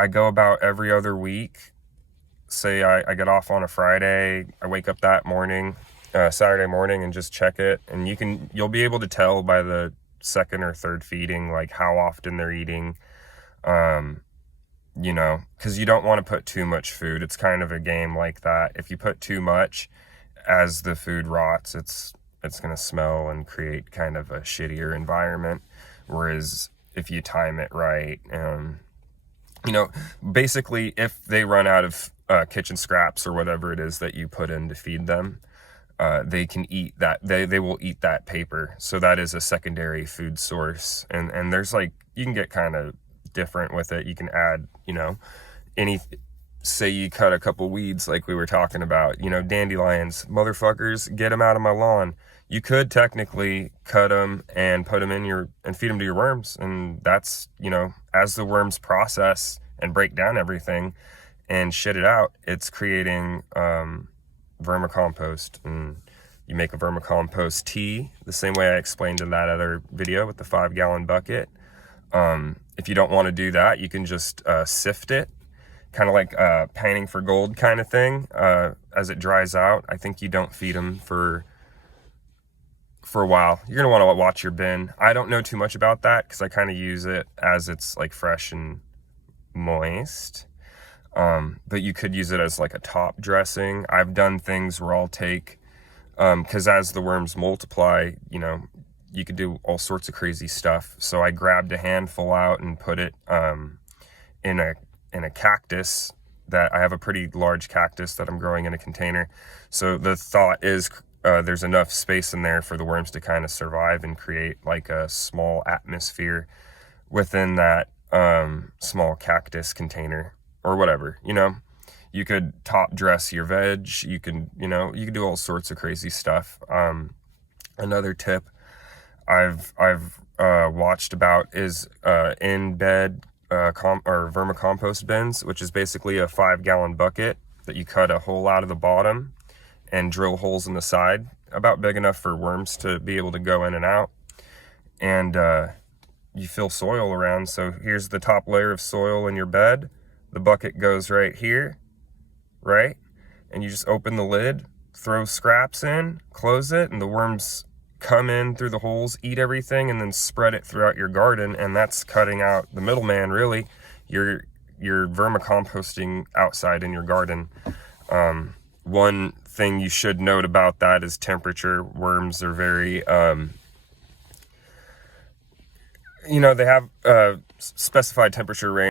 I go about every other week. Say I get off on a Friday, I wake up that morning, Saturday morning, and just check it. And you'll be able to tell by the second or third feeding, like how often they're eating. Um, because you don't want to put too much food. It's kind of a game like that. If you put too much, as the food rots, it's going to smell and create kind of a shittier environment. Whereas if you time it right, you know, basically if they run out of kitchen scraps or whatever it is that you put in to feed them, they can eat that. They will eat that paper. So that is a secondary food source. And there's like, you can get kind of different with it. You can add, any, say you cut a couple weeds like we were talking about, dandelions, motherfuckers, get them out of my lawn. You could technically cut them and put them and feed them to your worms. And that's, as the worms process and break down everything and shit it out, it's creating vermicompost. And you make a vermicompost tea the same way I explained in that other video with the 5-gallon bucket. If you don't want to do that, you can just sift it, kind of like panning for gold kind of thing. As it dries out, I think you don't feed them for a while. You're gonna want to watch your bin. I don't know too much about that because I kind of use it as it's like fresh and moist. But you could use it as like a top dressing. I've done things where I'll take, because as the worms multiply, you could do all sorts of crazy stuff. So I grabbed a handful out and put it in a cactus. That I have a pretty large cactus that I'm growing in a container. So the thought is there's enough space in there for the worms to kind of survive and create like a small atmosphere within that small cactus container or whatever. You could top dress your veg. You can do all sorts of crazy stuff. Another tip I've watched about is in bed or vermicompost bins, which is basically a 5-gallon bucket that you cut a hole out of the bottom and drill holes in the side about big enough for worms to be able to go in and out. And you fill soil around. So here's the top layer of soil in your bed. The bucket goes right here, right? And you just open the lid, throw scraps in, close it, and the worms come in through the holes, eat everything, and then spread it throughout your garden. And that's cutting out the middleman, really. You're vermicomposting outside in your garden. One thing you should note about that is temperature. Worms are very, they have specified temperature range.